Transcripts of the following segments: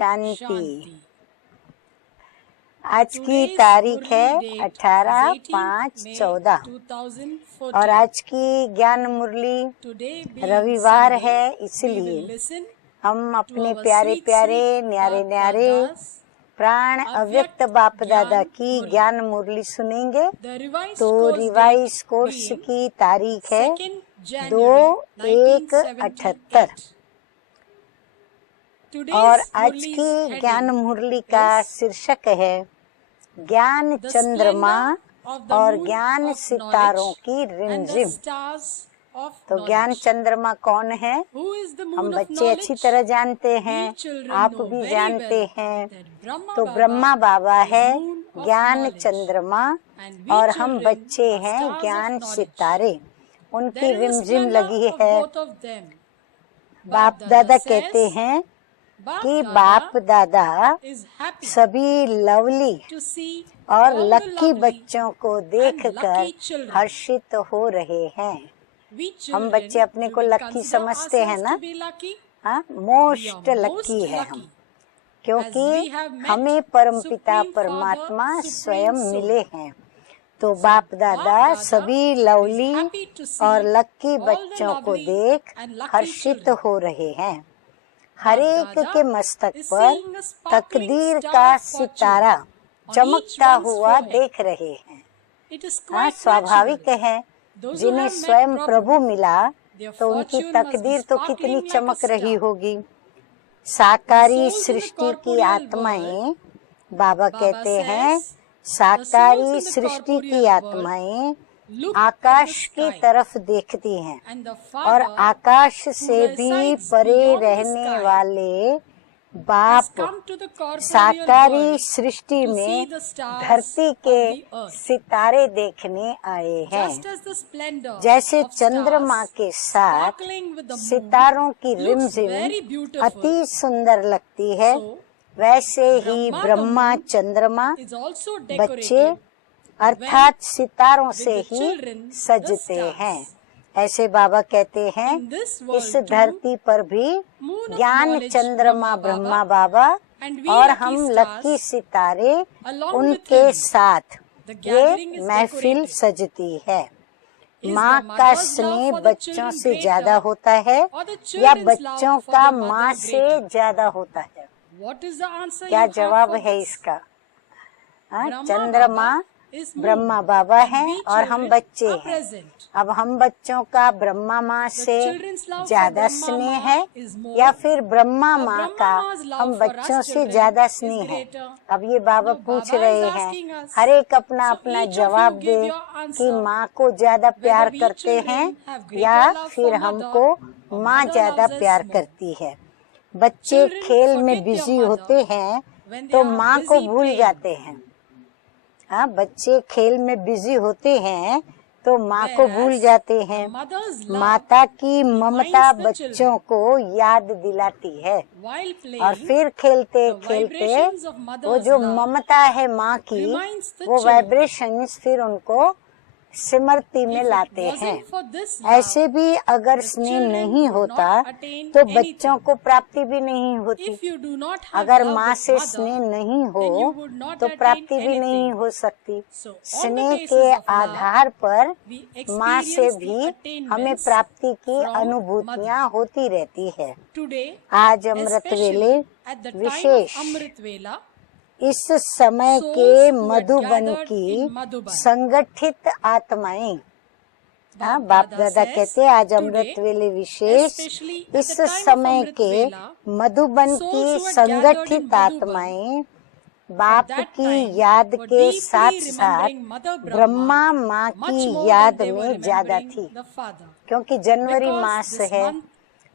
शांति। आज की तारीख है 18/5/14 और आज की ज्ञान मुरली रविवार है, इसलिए हम अपने प्यारे प्यारे न्यारे न्यारे प्राण अव्यक्त बाप दादा की ज्ञान मुरली सुनेंगे। तो रिवाइज कोर्स की तारीख है 2/1/78 और आज की ज्ञान मुरली का शीर्षक है ज्ञान चंद्रमा और ज्ञान सितारों की रिमझिम। तो ज्ञान चंद्रमा कौन है? हम बच्चे अच्छी तरह जानते हैं, आप भी जानते हैं। तो ब्रह्मा बाबा है ज्ञान चंद्रमा और हम बच्चे हैं ज्ञान सितारे। उनकी रिमझिम लगी है। बाप दादा कहते हैं कि बाप दादा सभी लवली और लक्की बच्चों को देखकर हर्षित हो रहे हैं। हम बच्चे अपने को लक्की समझते हैं ना? हाँ, मोस्ट लक्की है हम, क्योंकि हमें परमपिता परमात्मा स्वयं मिले हैं। तो बाप दादा सभी लवली और लक्की बच्चों को देख हर्षित हो रहे हैं। हर एक के मस्तक पर तकदीर का सितारा चमकता हुआ देख रहे हैं। हाँ, स्वाभाविक है, जिन्हें स्वयं प्रभु मिला तो उनकी तकदीर तो कितनी चमक रही होगी। साकारी सृष्टि की आत्माएं, बाबा कहते हैं साकारी सृष्टि की आत्माएं आकाश की तरफ देखती हैं और आकाश से भी परे रहने वाले बाप साकारी सृष्टि में धरती के सितारे देखने आए हैं। जैसे चंद्रमा के साथ सितारों की रिमझिम अति सुंदर लगती है, वैसे ही ब्रह्मा चंद्रमा बच्चे अर्थात सितारों से ही सजते हैं। ऐसे बाबा कहते हैं इस धरती पर भी ज्ञान चंद्रमा ब्रह्मा बाबा और हम लक्की सितारे उनके साथ ये महफिल सजती है। माँ का स्नेह बच्चों से ज्यादा होता है या बच्चों का माँ से ज्यादा होता है? क्या जवाब है इसका? चंद्रमा ब्रह्मा बाबा हैं और हम बच्चे हैं। अब हम बच्चों का ब्रह्मा माँ से ज्यादा स्नेह है या फिर ब्रह्मा माँ का हम बच्चों से ज्यादा स्नेह है? अब ये बाबा पूछ रहे हैं, हर एक अपना अपना जवाब दे कि माँ को ज्यादा प्यार करते हैं या फिर हमको माँ ज्यादा प्यार करती है। बच्चे खेल में बिजी होते हैं तो माँ को भूल जाते हैं। हाँ, बच्चे खेल में बिजी होते हैं तो माँ को भूल जाते हैं। माता की ममता बच्चों को याद दिलाती है और फिर खेलते खेलते वो जो ममता है माँ की, वो वाइब्रेशंस फिर उनको स्मृति में लाते हैं। ऐसे भी अगर स्नेह नहीं होता तो बच्चों को प्राप्ति भी नहीं होती। अगर माँ से स्नेह नहीं हो तो प्राप्ति भी नहीं हो सकती। स्नेह के आधार पर माँ से भी हमें प्राप्ति की अनुभूतियाँ होती रहती है। आज अमृत वेले विशेष इस समय के मधुबन की संगठित आत्माएं, बाप दादा कहते हैं आज अमृत वेले विशेष इस समय के मधुबन की संगठित आत्माएं बाप की याद के साथ साथ ब्रह्मा माँ की याद में ज्यादा थी, क्योंकि जनवरी मास है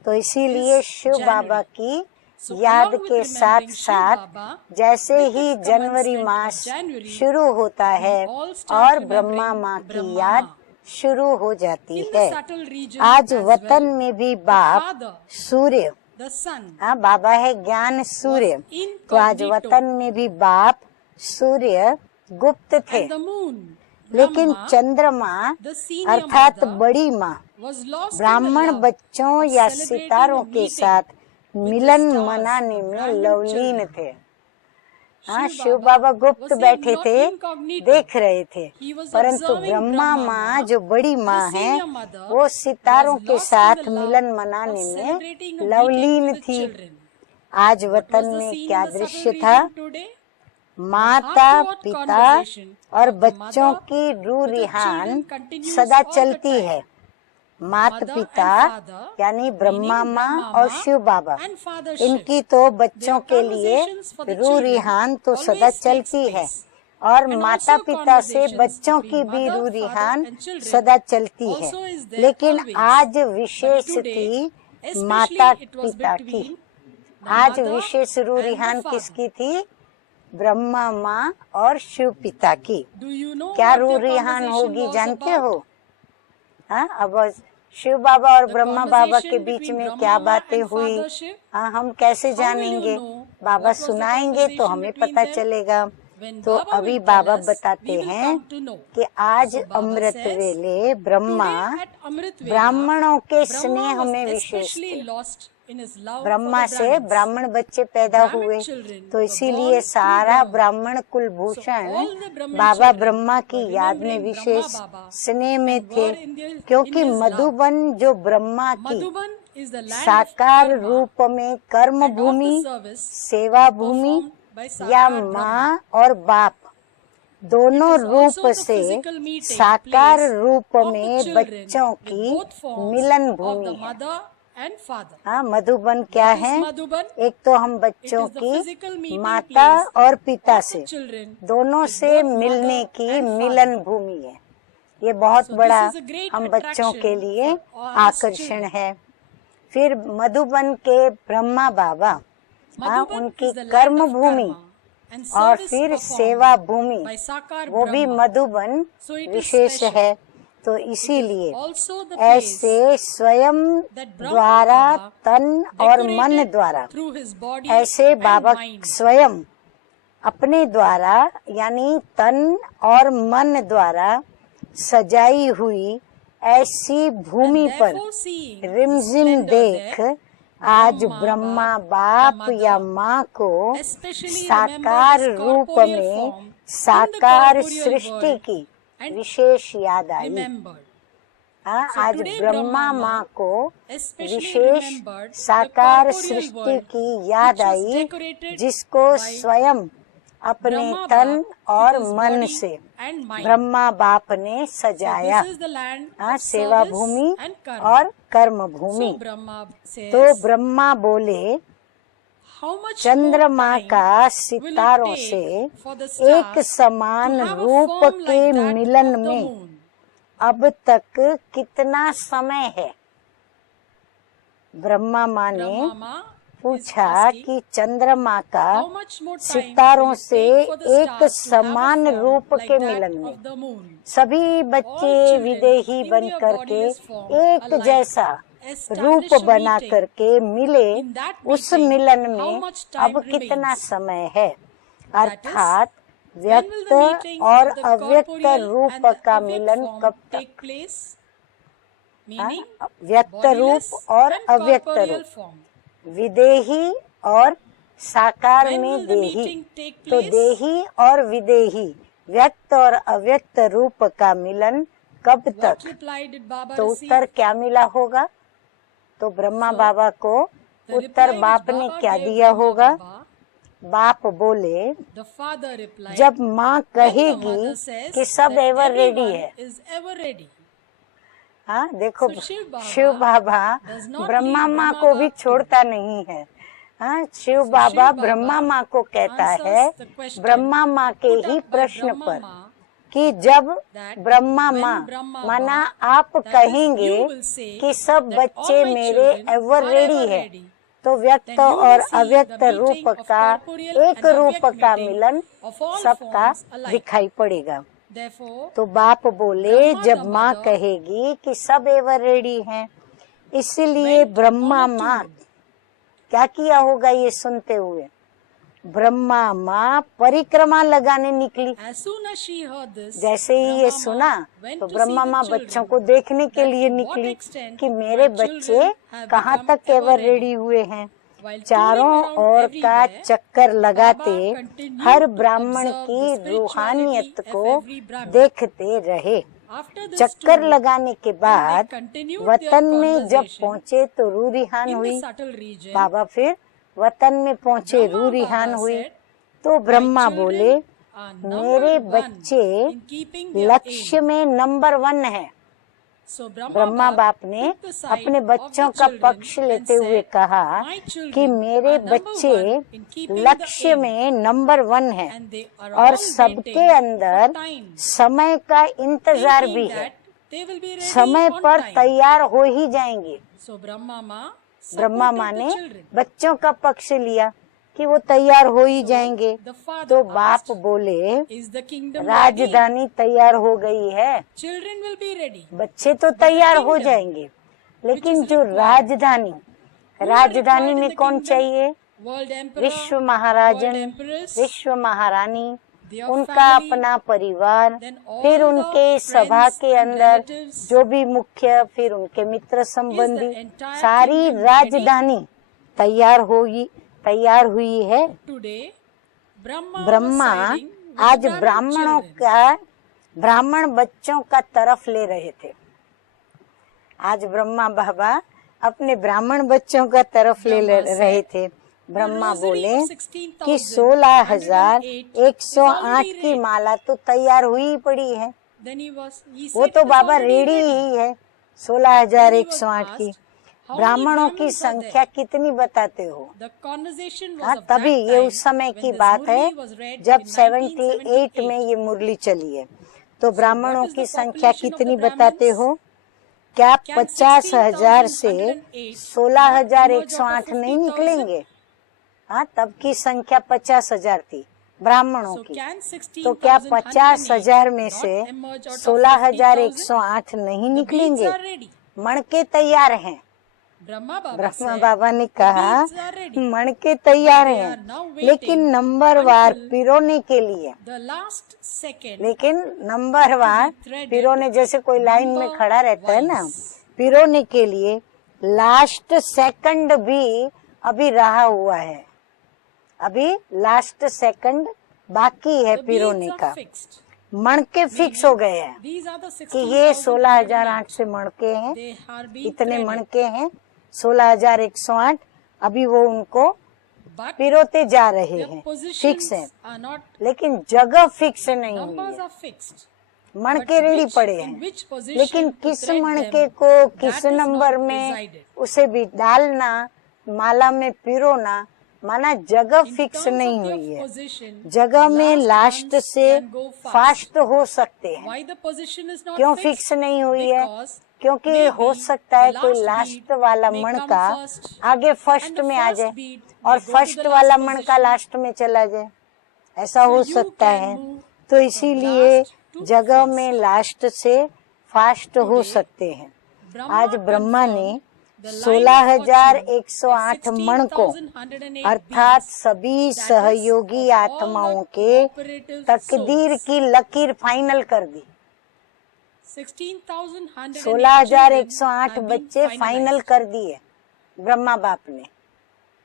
तो इसीलिए शिव बाबा की याद के साथ साथ जैसे ही जनवरी मास शुरू होता है और ब्रह्मा माँ की याद शुरू हो जाती है। आज वतन में भी बाप सूर्य, हाँ बाबा है ज्ञान सूर्य, तो आज वतन में भी बाप सूर्य गुप्त थे, लेकिन चंद्रमा अर्थात बड़ी माँ ब्राह्मण बच्चों या सितारों के साथ मिलन मनाने में लवलीन थे। हाँ, शिव बाबा गुप्त बैठे थे, देख रहे थे, परंतु ब्रह्मा माँ जो बड़ी माँ है वो सितारों के साथ मिलन मनाने में लवलीन थी। आज वतन में क्या दृश्य था? माता पिता और बच्चों की रूह रिहान सदा चलती है। माता पिता यानी ब्रह्मा माँ और शिव बाबा, इनकी तो बच्चों के लिए रूह रिहान तो सदा चलती है, और माता पिता से बच्चों की भी रूह रिहान सदा चलती है। लेकिन आज विशेष थी माता पिता की। आज विशेष रूह रिहान किसकी थी? ब्रह्मा माँ और शिव पिता की। क्या रूह रिहान होगी जानते हो? हाँ, अब शिव बाबा और ब्रह्मा बाबा के बीच में क्या बातें हुई, हाँ, हम कैसे जानेंगे? बाबा सुनाएंगे तो हमें पता चलेगा। तो अभी बाबा बताते हैं कि आज अमृत वेले ब्रह्मा ब्राह्मणों के स्नेह में विशेष थे। ब्रह्मा से ब्राह्मण बच्चे पैदा हुए, तो इसीलिए सारा ब्राह्मण कुलभूषण बाबा ब्रह्मा की याद में विशेष स्नेह में थे, क्योंकि मधुबन जो ब्रह्मा की साकार रूप में कर्म भूमि, सेवा भूमि या माँ और बाप दोनों रूप से साकार रूप में बच्चों की मिलन भूमि है। हाँ, मधुबन क्या है? एक तो हम बच्चों की माता और पिता से दोनों से मिलने की मिलन भूमि है। ये बहुत बड़ा हम बच्चों के लिए आकर्षण है। फिर मधुबन के ब्रह्मा बाबा, हाँ, उनकी कर्म भूमि और फिर सेवा भूमि, वो भी मधुबन विशेष है। तो इसीलिए ऐसे स्वयं द्वारा, तन और मन द्वारा, ऐसे बाबा स्वयं अपने द्वारा यानी तन और मन द्वारा सजाई हुई ऐसी भूमि पर रिमझिम देख आज ब्रह्मा बाप या माँ को साकार रूप में साकार सृष्टि की विशेष याद आई। हाँ, आज ब्रह्मा माँ को विशेष साकार सृष्टि की याद आई, जिसको स्वयं अपने तन और मन से ब्रह्मा बाप ने सजाया। हाँ, सेवा भूमि और कर्म भूमि। तो ब्रह्मा बोले, चंद्रमा का सितारों से एक समान रूप के मिलन में अब तक कितना समय है? ब्रह्मा माँ ने पूछा कि चंद्रमा का सितारों से एक समान रूप के मिलन में सभी बच्चे विदेही बन करके एक जैसा रूप बना करके मिले, उस मिलन में अब कितना समय है? अर्थात व्यक्त और अव्यक्त रूप का मिलन कब तक? व्यक्त रूप और अव्यक्त रूप, विदेही और साकार में देही। तो देही और विदेही, व्यक्त और अव्यक्त रूप का मिलन कब तक? तो उत्तर क्या मिला होगा? तो ब्रह्मा बाबा को उत्तर बाप ने क्या दिया होगा? बाप बोले, जब माँ कहेगी कि सब एवर रेडी है। हाँ, देखो, शिव बाबा ब्रह्मा माँ को भी छोड़ता नहीं है। हाँ, शिव बाबा ब्रह्मा माँ को कहता है, ब्रह्मा माँ के ही प्रश्न पर, कि जब ब्रह्मा माँ माना आप कहेंगे कि सब बच्चे मेरे एवर रेडी है, तो व्यक्त और अव्यक्त रूप का एक रूप का मिलन सबका दिखाई पड़ेगा। तो बाप बोले, जब माँ कहेगी कि सब एवर रेडी हैं, इसलिए ब्रह्मा माँ क्या किया होगा? ये सुनते हुए ब्रह्मा माँ परिक्रमा लगाने निकली। जैसे ही ये सुना तो ब्रह्मा माँ बच्चों को देखने के लिए निकली कि मेरे बच्चे कहाँ तक एवर रेडी हुए हैं। चारों ओर का चक्कर लगाते हर ब्राह्मण की रूहानियत को देखते रहे। चक्कर लगाने के बाद वतन में जब पहुँचे तो रूह रिहान हुई। बाबा फिर वतन में पहुँचे, रूह रिहान हुई। तो ब्रह्मा बोले, मेरे बच्चे लक्ष्य में नंबर 1 है। ब्रह्मा बाप ने अपने बच्चों का पक्ष लेते हुए कहा कि मेरे बच्चे लक्ष्य में नंबर 1 है और सबके अंदर समय का इंतजार भी है, समय पर तैयार हो ही जाएंगे। ब्रह्मा माँ ने बच्चों का पक्ष लिया कि वो तैयार हो ही जाएंगे। तो बाप बोले, राजधानी तैयार हो गई है, बच्चे तो तैयार हो जाएंगे, लेकिन जो राजधानी में कौन चाहिए? विश्व महाराजन, विश्व महारानी, उनका अपना परिवार, फिर उनके सभा के अंदर जो भी मुख्य, फिर उनके मित्र संबंधी, सारी राजधानी तैयार हुई है। ब्रह्मा आज ब्राह्मण बच्चों का तरफ ले रहे थे। आज ब्रह्मा बाबा अपने ब्राह्मण बच्चों का तरफ ले रहे थे। ब्रह्मा बोले कि 16,108 की माला तो तैयार हुई पड़ी है, वो तो बाबा रेडी ही है। 16,108 की ब्राह्मणों की संख्या कितनी बताते हो? हाँ, तभी ये उस समय की बात है जब 78 में ये मुरली चली है। तो ब्राह्मणों की संख्या कितनी बताते हो? क्या 50,000 से 16,108 नहीं निकलेंगे? हाँ, तब की संख्या 50,000 थी ब्राह्मणों की। तो क्या 50,000 में से 16,108 नहीं निकलेंगे? मणके तैयार हैं। ब्रह्मा बाबा ने कहा मणके तैयार हैं, लेकिन नंबरवार पिरोने के लिए, लेकिन नंबरवार पिरोने, जैसे कोई लाइन में खड़ा रहता है ना, पिरोने के लिए लास्ट सेकंड भी अभी रहा हुआ है, अभी लास्ट सेकंड बाकी है पिरोने का। मणके फिक्स हो गए हैं कि ये 16,008 से मणके हैं, इतने मणके हैं 16,108, अभी वो उनको पिरोते जा रहे हैं, फिक्स है। लेकिन जगह फिक्स नहीं हुई है, मणके रेडी पड़े हैं, लेकिन किस मणके को किस नंबर में उसे भी डालना, माला में पिरोना, माना जगह फिक्स नहीं हुई है। जगह में लास्ट से फास्ट हो सकते हैं। क्यों फिक्स नहीं हुई है? क्योंकि हो सकता है कोई लास्ट वाला मणका आगे फर्स्ट में आ जाए और फर्स्ट वाला मणका लास्ट में चला जाए, ऐसा हो सकता है। तो इसीलिए जगह में लास्ट से फास्ट हो सकते हैं। आज ब्रह्मा ने 16,108 मणकों अर्थात सभी सहयोगी आत्माओं के तकदीर की लकीर फाइनल कर दी। 16,108 बच्चे फाइनल कर दिए ब्रह्मा बाप ने,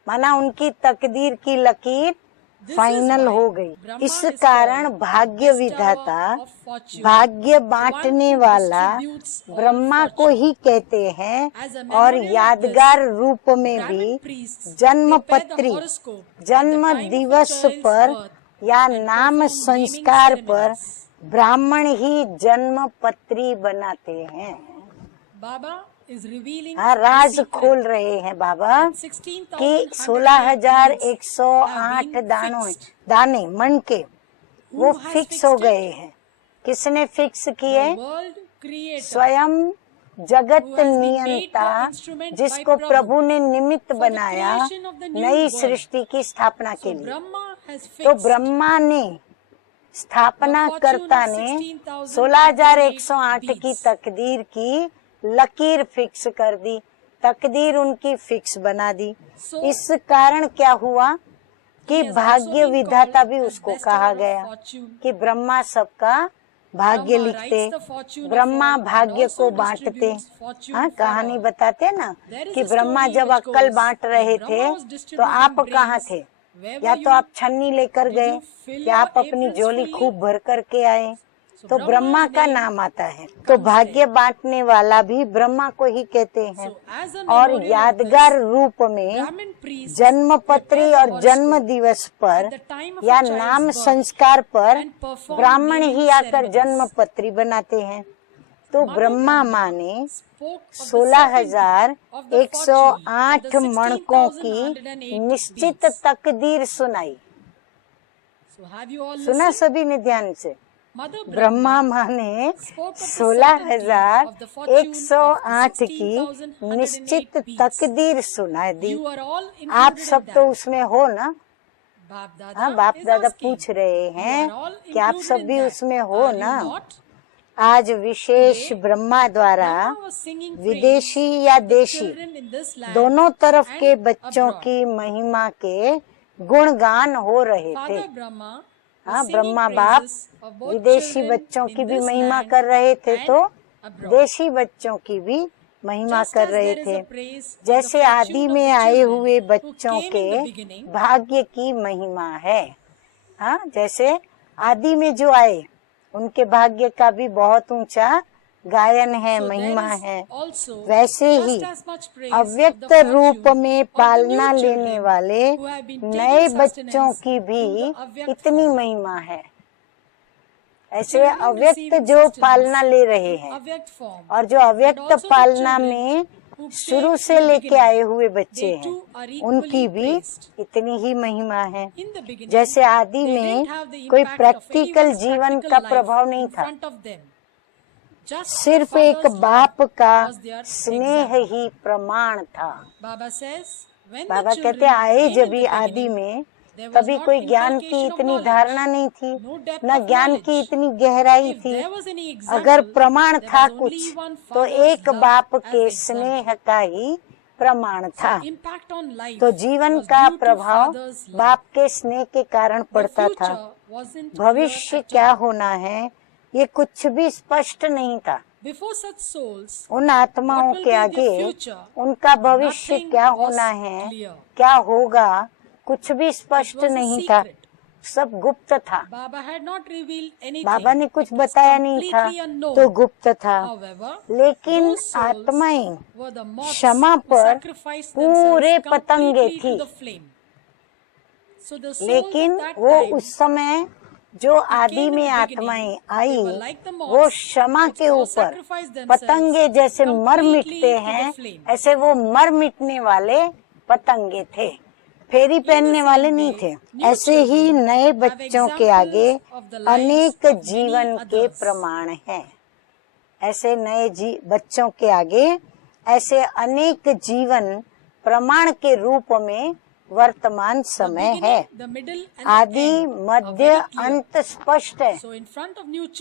माना उनकी तकदीर की लकीर फाइनल हो गई। इस कारण भाग्य विधाता, भाग्य बांटने वाला ब्रह्मा को ही कहते हैं, और यादगार रूप में भी जन्मपत्री, जन्म दिवस पर या नाम संस्कार पर ब्राह्मण ही जन्मपत्री बनाते हैं। हाँ, राज खोल रहे हैं बाबा कि 16,108 दाने मन के वो फिक्स हो गए हैं। किसने फिक्स किए? स्वयं जगत नियंता, जिसको प्रभु ने निमित्त बनाया नई सृष्टि की स्थापना के लिए। तो ब्रह्मा ने, स्थापना कर्ता ने 16,108 की तकदीर की लकीर फिक्स कर दी, तकदीर उनकी फिक्स बना दी। इस कारण क्या हुआ कि भाग्य विधाता भी उसको कहा गया कि ब्रह्मा सबका भाग्य लिखते, ब्रह्मा भाग्य को बांटते। हाँ, कहानी बताते ना कि ब्रह्मा जब अक्कल बांट रहे थे तो आप कहाँ थे? या तो आप छन्नी लेकर गए या आप अपनी झोली खूब भर करके आए, तो ब्रह्मा का नाम आता है। तो भाग्य बांटने वाला भी ब्रह्मा को ही कहते हैं। और यादगार रूप में जन्म पत्री और जन्म दिवस पर या नाम संस्कार पर ब्राह्मण ही आकर जन्म पत्री बनाते हैं। तो ब्रह्मा माँ ने 16,108 मणकों की निश्चित तकदीर सुनाई। सुना सभी ने ध्यान से? ब्रह्मा माँ ने 16,108 की निश्चित तकदीर सुना दी। आप सब तो उसमें हो ना? हाँ, बाप दादा पूछ रहे हैं कि आप सब भी उसमें हो ना? आज विशेष ब्रह्मा द्वारा विदेशी या देशी दोनों तरफ के बच्चों की महिमा के गुणगान हो रहे थे। हाँ, ब्रह्मा बाप विदेशी बच्चों की भी महिमा कर रहे थे तो देशी बच्चों की भी महिमा कर रहे थे। जैसे आदि में आए हुए बच्चों के भाग्य की महिमा है। हाँ, जैसे आदि में जो आए उनके भाग्य का भी बहुत ऊंचा गायन है, महिमा है। वैसे ही अव्यक्त रूप में पालना लेने वाले नए बच्चों की भी इतनी महिमा है। ऐसे अव्यक्त जो पालना ले रहे हैं और जो अव्यक्त पालना में शुरू से लेके आए हुए बच्चे हैं, उनकी भी इतनी ही महिमा है। जैसे आदि में कोई प्रैक्टिकल जीवन का प्रभाव नहीं था, सिर्फ एक बाप का स्नेह ही प्रमाण था। बाबा कहते आए जब भी आदि में, तभी कोई ज्ञान की इतनी धारणा नहीं थी, न ज्ञान की इतनी गहराई थी। अगर प्रमाण था कुछ तो एक बाप के स्नेह का ही प्रमाण था। तो जीवन का प्रभाव बाप के स्नेह के कारण पड़ता था। भविष्य क्या होना है ये कुछ भी स्पष्ट नहीं था। उन आत्माओं के आगे उनका भविष्य क्या होना है, क्या होगा, कुछ भी स्पष्ट नहीं था, सब गुप्त था। बाबा ने कुछ बताया नहीं था तो गुप्त था। लेकिन आत्माएं क्षमा पर पूरे पतंगे थी। लेकिन वो उस समय जो आदि में आत्माएं आई, वो क्षमा के ऊपर पतंगे जैसे मर मिटते हैं, ऐसे वो मर मिटने वाले पतंगे थे, फेरी पहनने वाले नहीं थे। ऐसे ही नए बच्चों के आगे अनेक जीवन के प्रमाण हैं। ऐसे नए बच्चों के आगे ऐसे अनेक जीवन प्रमाण के रूप में वर्तमान समय है। आदि मध्य अंत स्पष्ट है।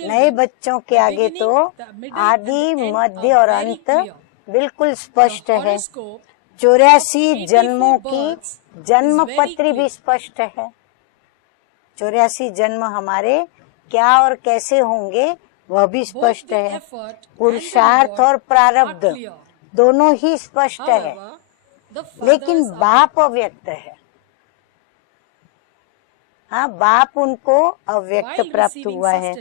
नए बच्चों के आगे तो आदि मध्य और अंत बिल्कुल स्पष्ट है। 84 जन्मों की जन्म पत्री भी स्पष्ट है। 84 जन्म हमारे क्या और कैसे होंगे वह भी स्पष्ट है। पुरुषार्थ और प्रारब्ध दोनों ही स्पष्ट है। लेकिन बाप अव्यक्त है। हाँ, बाप उनको अव्यक्त प्राप्त हुआ है।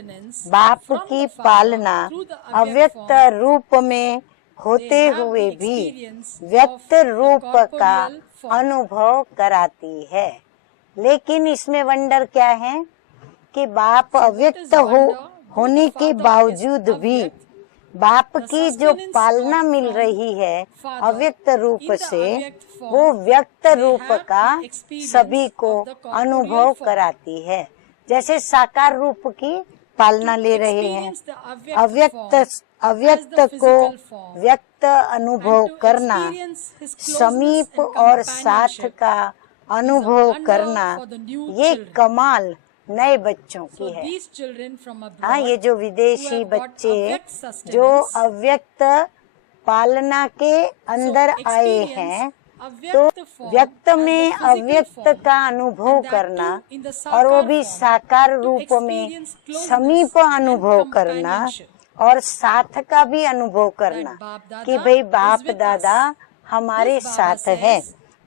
बाप की पालना अव्यक्त रूप में होते हुए भी व्यक्त रूप का अनुभव कराती है। लेकिन इसमें वंडर क्या है कि बाप अव्यक्त होने के बावजूद भी बाप की जो पालना मिल रही है अव्यक्त रूप से, वो व्यक्त रूप का सभी को अनुभव कराती है। जैसे साकार रूप की पालना ले रहे हैं, अव्यक्त को व्यक्त अनुभव करना, समीप और साथ का अनुभव करना, ये कमाल नए बच्चों की है। हाँ, ये जो विदेशी बच्चे जो अव्यक्त पालना के अंदर आए हैं, तो व्यक्त में अव्यक्त का अनुभव करना, और वो भी साकार रूप में समीप अनुभव करना, और साथ का भी अनुभव करना कि भाई बाप दादा हमारे साथ है।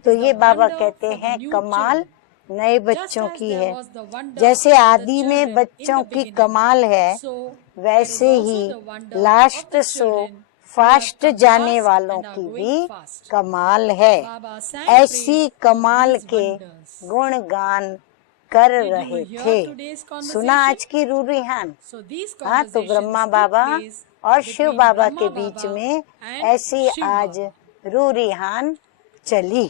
तो ये बाबा कहते हैं कमाल नए बच्चों की है। जैसे आदि में बच्चों की कमाल है, वैसे ही लास्ट सो फास्ट जाने वालों की भी कमाल है। ऐसी कमाल के गुणगान कर रहे थे। सुना आज की रूरिहान? हाँ, तो ब्रह्मा बाबा और शिव बाबा के बीच में ऐसी आज रूरिहान चली।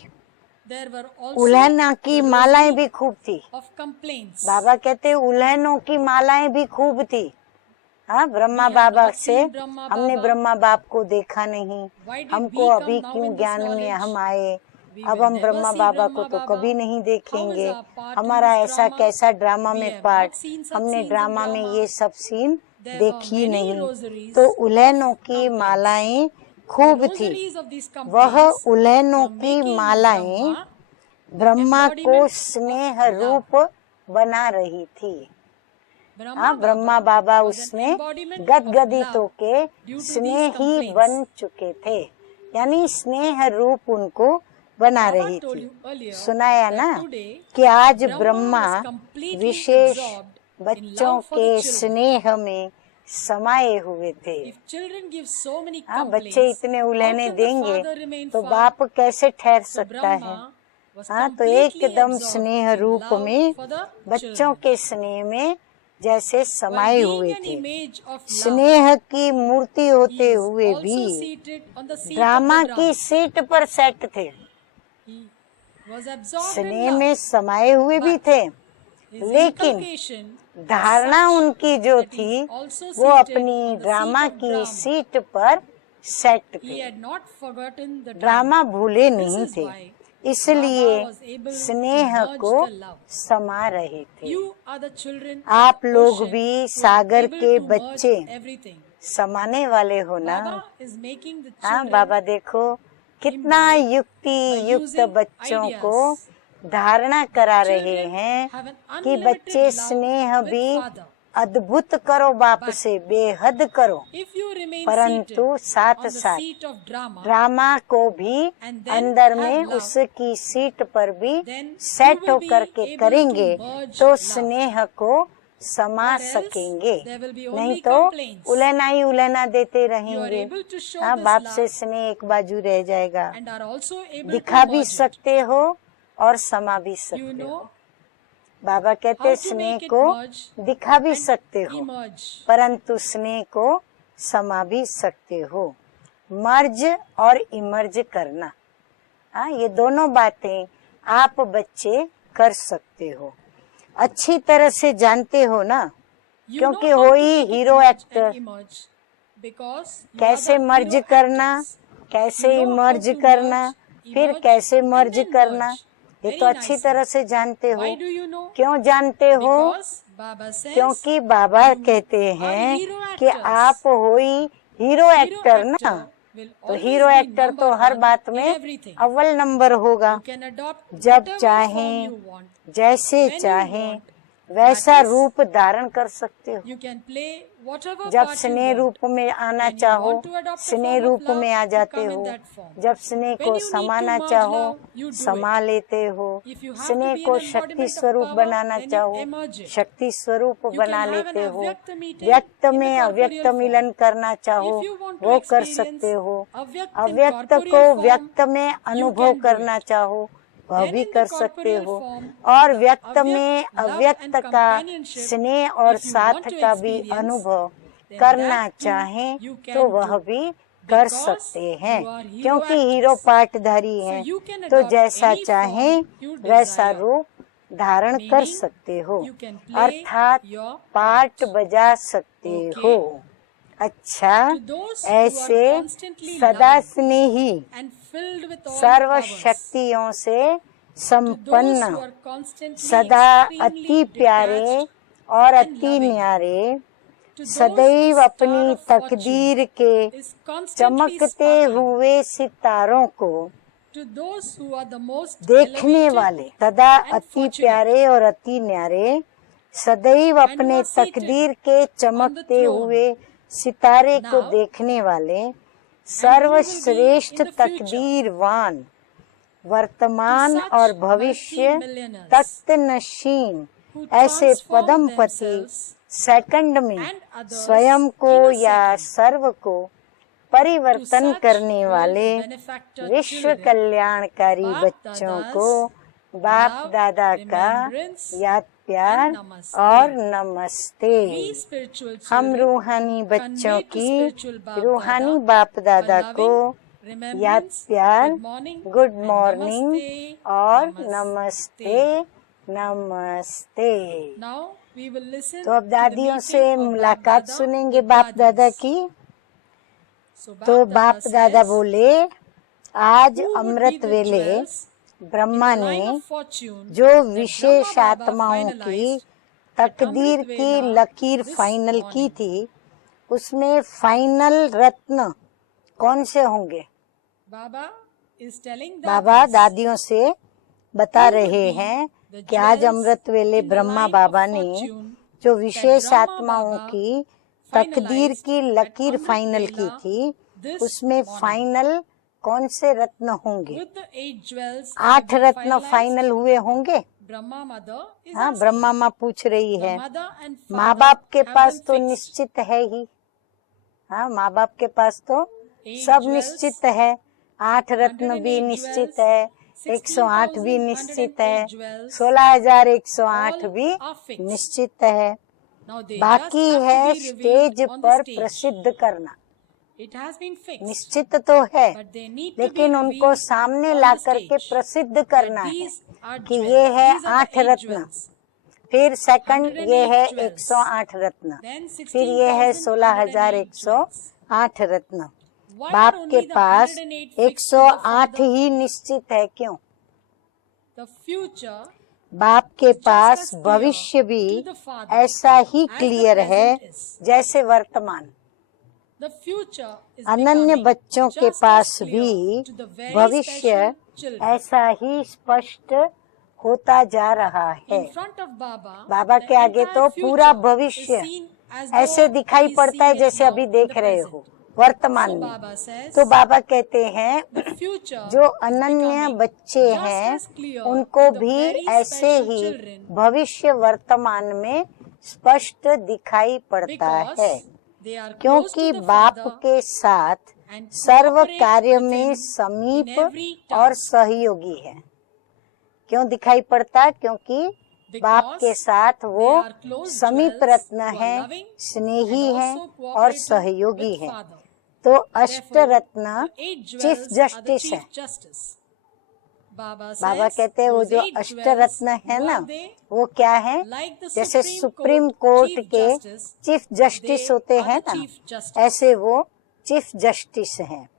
उल्हना की मालाएं भी खूब थी। बाबा कहते उल्हनों की मालाएं भी खूब थी। हाँ, ब्रह्मा बाबा से हमने ब्रह्मा बाप को देखा नहीं, हमको अभी क्यों ज्ञान में हम आए, अब हम ब्रह्मा बाबा को तो कभी नहीं देखेंगे। हमारा ऐसा कैसा ड्रामा में पार्ट, हमने ड्रामा में ये सब सीन देखी नहीं। तो उल्हनों की मालाएं खूब थी। वह उल्हनों की मालाएं ब्रह्मा को स्नेह रूप बना रही थी। हाँ, ब्रह्मा बाबा उसमें गदगदित होके स्नेही बन चुके थे, यानी स्नेह रूप उनको बना रही थी। सुनाया ना कि आज ब्रह्मा विशेष बच्चों के स्नेह में समाये हुए थे। हाँ, बच्चे इतने उल्हने देंगे तो बाप कैसे ठहर सकता है। हाँ, तो एकदम स्नेह रूप में बच्चों के स्नेह में जैसे समाये हुए थे। स्नेह की मूर्ति होते हुए भी ड्रामा की सीट पर सेट थे। स्नेह में समाये हुए भी थे, लेकिन धारणा उनकी जो थी वो अपनी ड्रामा की सीट पर सेट थे। ड्रामा भूले नहीं थे, इसलिए स्नेह को समा रहे थे। आप लोग भी सागर के बच्चे समाने वाले हो ना। हाँ, बाबा देखो कितना युक्ति युक्त बच्चों को धारणा करा रहे हैं कि बच्चे स्नेह भी अद्भुत करो, बाप से बेहद करो, परंतु साथ साथ ड्रामा को भी अंदर में उसकी सीट पर भी सेट होकर के करेंगे तो स्नेह को समा सकेंगे। नहीं तो उलहना ही उलहना देते रहेंगे। हाँ, बाप से स्नेह एक बाजू रह जाएगा। दिखा भी सकते हो और समा भी सकते हो। बाबा कहते स्नेह को दिखा भी सकते हो, परंतु स्नेह को समा भी सकते हो। मर्ज और इमर्ज करना, हाँ, ये दोनों बातें आप बच्चे कर सकते हो, अच्छी तरह से जानते हो ना, क्योंकि हो ही हीरो एक्टर। कैसे मर्ज करना, कैसे इमर्ज करना, फिर कैसे मर्ज करना, ये तो अच्छी तरह से जानते हो। क्यों जानते हो? क्योंकि बाबा कहते हैं कि आप हो ही हीरो एक्टर ना, तो हीरो एक्टर तो हर बात में अव्वल नंबर होगा। जब चाहें, जैसे चाहें वैसा रूप धारण कर सकते हो। जब स्नेह रूप में आना चाहो स्नेह रूप में आ जाते हो, जब स्नेह को समाना चाहो समा लेते हो, स्नेह को शक्ति स्वरूप बनाना चाहो शक्ति स्वरूप बना लेते हो, व्यक्त में अव्यक्त मिलन करना चाहो वो कर सकते हो, अव्यक्त को व्यक्त में अनुभव करना चाहो वह भी कर सकते हो, और व्यक्त में अव्यक्त का स्नेह और साथ का भी अनुभव करना चाहें तो वह भी कर सकते हैं, क्योंकि हीरो पार्टधारी है तो जैसा चाहें वैसा रूप धारण कर सकते हो, अर्थात पार्ट बजा सकते हो। अच्छा, ऐसे सदा स्नेही सर्व शक्तियों से संपन्न, सदा अति प्यारे और अति न्यारे, सदैव अपनी तकदीर के चमकते हुए सितारों को देखने वाले सदा अति प्यारे और अति न्यारे, सदैव अपने तकदीर के चमकते हुए सितारे को देखने वाले, सर्वश्रेष्ठ तकदीरवान, वर्तमान और भविष्य तख्त नशीन ऐसे पदमपति सेकंड में स्वयं को या सर्व को परिवर्तन करने वाले विश्व कल्याणकारी बच्चों को बाप दादा का याद प्यार और नमस्ते। हम रूहानी बच्चों की रूहानी बाप दादा को याद प्यार, गुड मॉर्निंग और नमस्ते नमस्ते। तो अब दादियों से मुलाकात सुनेंगे बाप दादा की। तो बाप दादा बोले, आज अमृत वेले ब्रह्मा ने जो विशेष आत्माओं की तकदीर की लकीर फाइनल की थी, उसमें फाइनल रत्न कौन से होंगे? बाबा दादियों से बता रहे हैं कि आज अमृत वेले ब्रह्मा बाबा ने जो विशेष आत्माओं की तकदीर की लकीर फाइनल की थी, उसमें फाइनल कौन से रत्न होंगे? 8 रत्न फाइनल हुए होंगे। हाँ, ब्रह्मा माँ पूछ रही है। माँ बाप के पास तो निश्चित है ही। हाँ, माँ बाप के पास तो सब निश्चित है। 8 रत्न भी निश्चित है, 108 भी निश्चित है, 16,108 भी निश्चित है। बाकी है स्टेज पर प्रसिद्ध करना। निश्चित तो है, लेकिन उनको सामने ला करके प्रसिद्ध करना है कि ये है 8 रत्न, फिर सेकंड ये है 108 रत्न, फिर ये है 16,108 रत्न। बाप के पास 108 ही निश्चित है। क्यों? बाप के पास भविष्य भी ऐसा ही क्लियर है जैसे वर्तमान। अनन्य बच्चों के पास भी भविष्य ऐसा ही स्पष्ट होता जा रहा है। बाबा के आगे तो पूरा भविष्य ऐसे दिखाई पड़ता है जैसे अभी देख रहे हो वर्तमान में। तो बाबा कहते हैं जो अनन्य बच्चे हैं उनको भी ऐसे ही भविष्य वर्तमान में स्पष्ट दिखाई पड़ता है, क्योंकि बाप के साथ सर्व कार्य में समीप और सहयोगी है। क्यों दिखाई पड़ता? क्योंकि बाप के साथ वो समीप रत्न है, स्नेही है और सहयोगी है। तो अष्ट रत्न चीफ जस्टिस है। बाबा कहते हैं वो जो अष्ट रत्न है ना, वो क्या है? जैसे सुप्रीम कोर्ट के चीफ जस्टिस होते हैं ना, ऐसे वो चीफ जस्टिस हैं।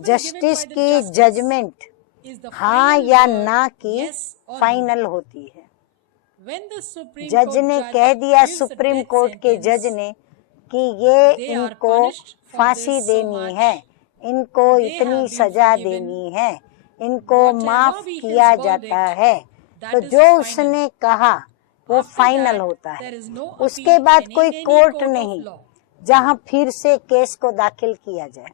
जस्टिस की जजमेंट हाँ या ना की फाइनल होती है। जज ने कह दिया, सुप्रीम कोर्ट के जज ने, कि ये इनको फांसी देनी है, इनको इतनी सजा देनी है, इनको माफ किया जाता है, तो जो उसने कहा वो फाइनल होता है। उसके बाद कोई कोर्ट नहीं जहां फिर से केस को दाखिल किया जाए।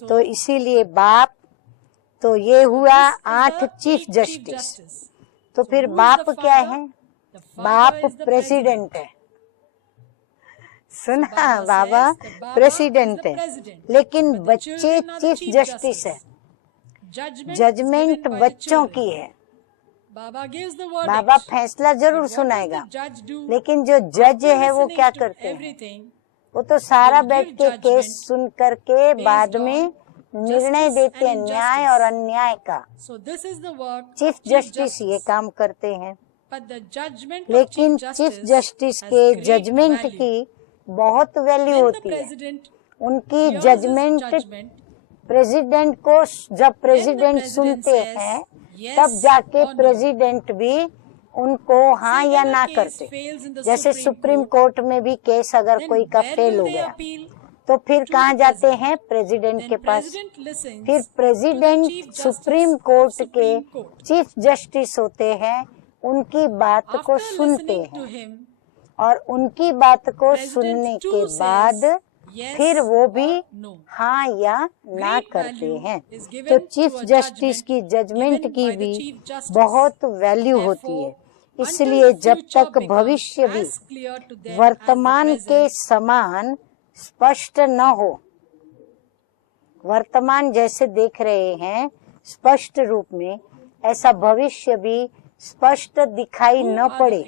तो इसीलिए बाप, तो ये हुआ 8 चीफ जस्टिस। तो फिर बाप क्या है? बाप प्रेसिडेंट है। सुना? बाबा प्रेसिडेंट है, लेकिन बच्चे चीफ जस्टिस है। जजमेंट बच्चों की है। बाबा फैसला जरूर सुनाएगा, लेकिन जो जज है वो क्या करते हैं? वो तो सारा बैठ के केस सुन करके बाद में निर्णय देते हैं, न्याय और अन्याय का। चीफ जस्टिस ये काम करते हैं। लेकिन चीफ जस्टिस के जजमेंट की बहुत वैल्यू होती है। उनकी जजमेंट प्रेसिडेंट को, जब प्रेसिडेंट सुनते हैं तब जाके प्रेसिडेंट भी उनको हाँ या ना करते। जैसे सुप्रीम कोर्ट में भी केस अगर कोई का फेल हो गया तो फिर कहाँ जाते हैं? प्रेसिडेंट के पास। फिर प्रेसिडेंट सुप्रीम कोर्ट के चीफ जस्टिस होते हैं, उनकी बात को सुनते हैं और उनकी बात को सुनने के बाद फिर वो भी हाँ या ना करते हैं। तो चीफ जस्टिस की जजमेंट की भी बहुत वैल्यू होती है। इसलिए जब तक भविष्य भी वर्तमान के समान स्पष्ट न हो, वर्तमान जैसे देख रहे हैं स्पष्ट रूप में, ऐसा भविष्य भी स्पष्ट दिखाई न पड़े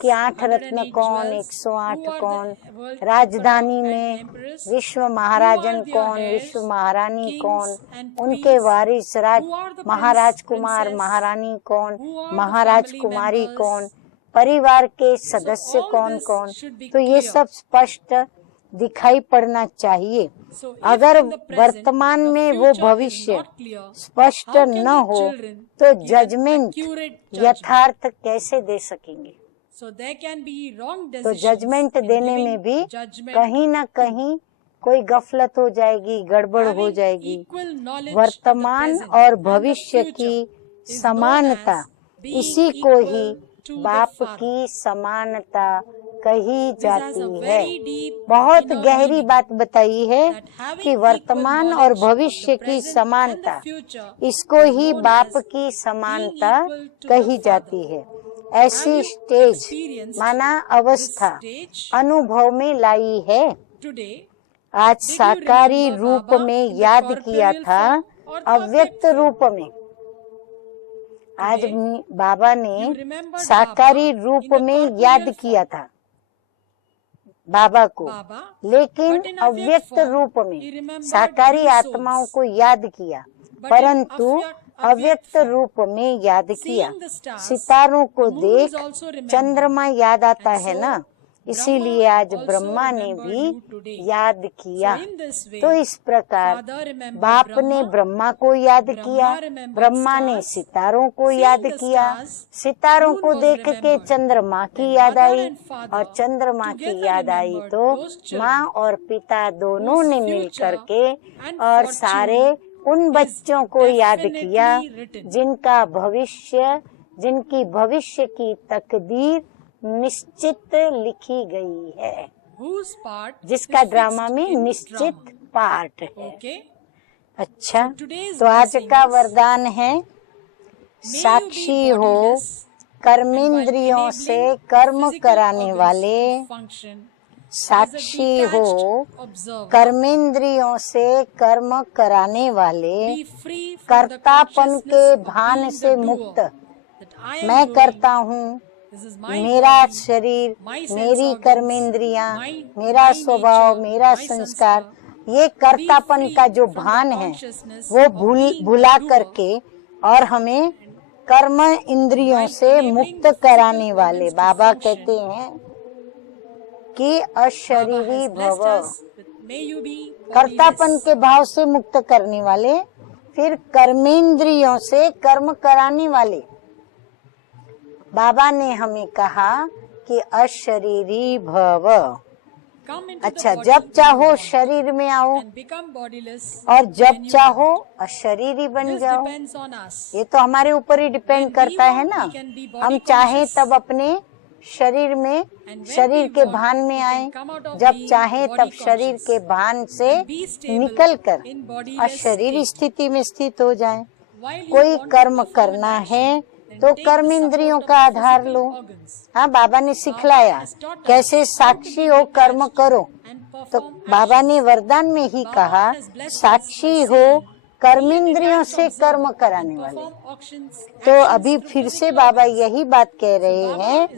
कि 8 रत्न कौन, 108 कौन, राजधानी में विश्व महाराजन कौन, विश्व महारानी कौन, उनके वारिस महाराज कुमार महारानी कौन, महाराज कुमारी कौन, परिवार के सदस्य कौन कौन, तो ये सब स्पष्ट दिखाई पड़ना चाहिए। अगर वर्तमान में वो भविष्य स्पष्ट न हो तो जजमेंट यथार्थ कैसे दे सकेंगे? तो जजमेंट देने में भी कहीं न कहीं कोई गफलत हो जाएगी, गड़बड़ हो जाएगी। वर्तमान और भविष्य की समानता, इसी को ही बाप की समानता कही जाती है। बहुत गहरी बात बताई है कि वर्तमान और भविष्य की समानता, इसको ही बाप की समानता कही जाती है। ऐसी स्टेज माना अवस्था अनुभव में लाई है। आज साकारी रूप में याद किया था, अव्यक्त रूप में। आज बाबा ने साकारी रूप में याद किया था बाबा को, लेकिन अव्यक्त रूप में साकारी आत्माओं को याद किया, परंतु अव्यक्त रूप में याद किया। सितारों को देख चंद्रमा याद आता है ना, इसीलिए आज ब्रह्मा ने भी याद किया। तो इस प्रकार बाप ने ब्रह्मा को याद किया, ब्रह्मा ने सितारों को याद किया, सितारों को देख के चंद्रमा की याद आई और चंद्रमा की याद आई तो माँ और पिता दोनों ने मिल करके और सारे उन बच्चों को याद किया जिनका भविष्य, जिनकी भविष्य की तकदीर निश्चित लिखी गई है, जिसका ड्रामा में निश्चित पार्ट है। अच्छा, तो आज का वरदान है साक्षी हो कर्मेंद्रियों से कर्म कराने वाले, साक्षी हो कर्मेंद्रियों से कर्म कराने वाले, कर्तापन के भान से मुक्त। मैं करता हूँ, मेरा शरीर, मेरी कर्मेंद्रियां, मेरा स्वभाव, मेरा संस्कार, ये कर्तापन का जो भान है वो भुला करके और हमें कर्म इंद्रियों से मुक्त कराने वाले। बाबा कहते हैं कि अशरीरी भव, कर्तापन के भाव से मुक्त करने वाले, फिर कर्मेंद्रियों से कर्म कराने वाले। बाबा ने हमें कहा कि अशरीरी भव। अच्छा, जब चाहो शरीर में आओ और जब चाहो अशरीरी बन जाओ। ये तो हमारे ऊपर ही डिपेंड करता है ना। हम चाहे तब अपने शरीर में, शरीर के भान में आए, जब चाहे तब शरीर के भान से निकलकर अशरीरी स्थिति में स्थित हो जाए। कोई कर्म करना है तो कर्म इंद्रियों का आधार लो। हाँ, बाबा ने सिखलाया कैसे साक्षी हो कर्म करो। तो बाबा ने वरदान में ही कहा साक्षी हो कर्मेंद्रियों से कर्म कराने वाले। तो अभी फिर से बाबा यही बात कह रहे हैं,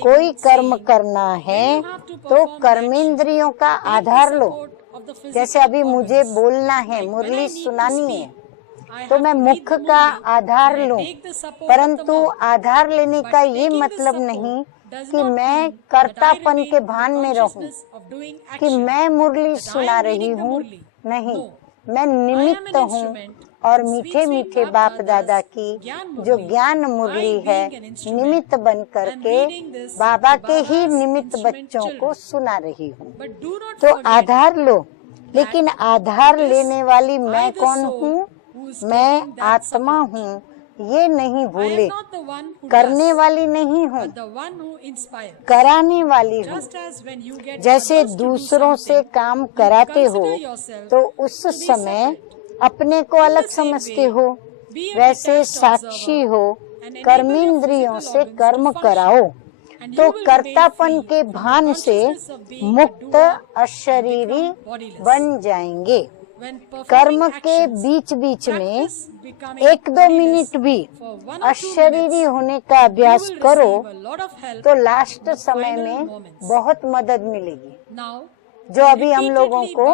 कोई कर्म करना है तो कर्मेंद्रियों का आधार लो। जैसे अभी मुझे बोलना है, मुरली सुनानी है, तो मैं मुख का आधार लूं, परंतु आधार लेने का ये मतलब नहीं कि मैं कर्तापन के भान में रहूं, कि मैं मुरली सुना रही हूँ। नहीं, मैं निमित्त हूँ, और मीठे मीठे बाप दादा की जो ज्ञान मुरली है निमित्त बन करके बाबा के ही निमित्त बच्चों को सुना रही हूँ। तो आधार लो, लेकिन आधार लेने वाली मैं कौन हूँ? मैं आत्मा हूँ, ये नहीं भूले। करने वाली नहीं हूँ, कराने वाली हूँ। जैसे दूसरों से काम कराते हो तो उस समय अपने को अलग समझते हो, वैसे साक्षी हो, कर्मेंद्रियों से कर्म कराओ तो कर्तापन के भान से मुक्त अशरीरी बन जाएंगे। कर्म के बीच बीच में 1-2 मिनट भी अशरीरी होने का अभ्यास करो तो लास्ट समय में बहुत मदद मिलेगी। जो अभी हम लोगों को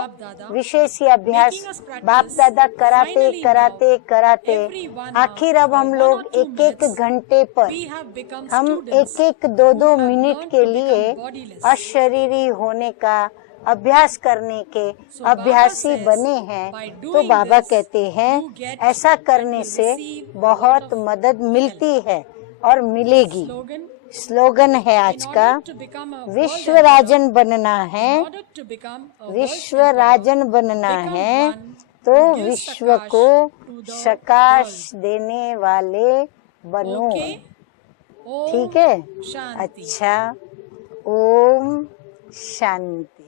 विशेष ही अभ्यास बाप दादा कराते कराते कराते आखिर अब हम लोग 1-1 घंटे पर हम 1-1 2-2 मिनट के लिए अशरीरी होने का अभ्यास करने के अभ्यासी बने हैं। तो बाबा कहते हैं ऐसा करने से बहुत मदद मिलती है और मिलेगी। स्लोगन है आज का, विश्व राजन बनना है, विश्व राजन बनना है तो विश्व को प्रकाश देने वाले बनो। ठीक है? अच्छा, ओम शांति।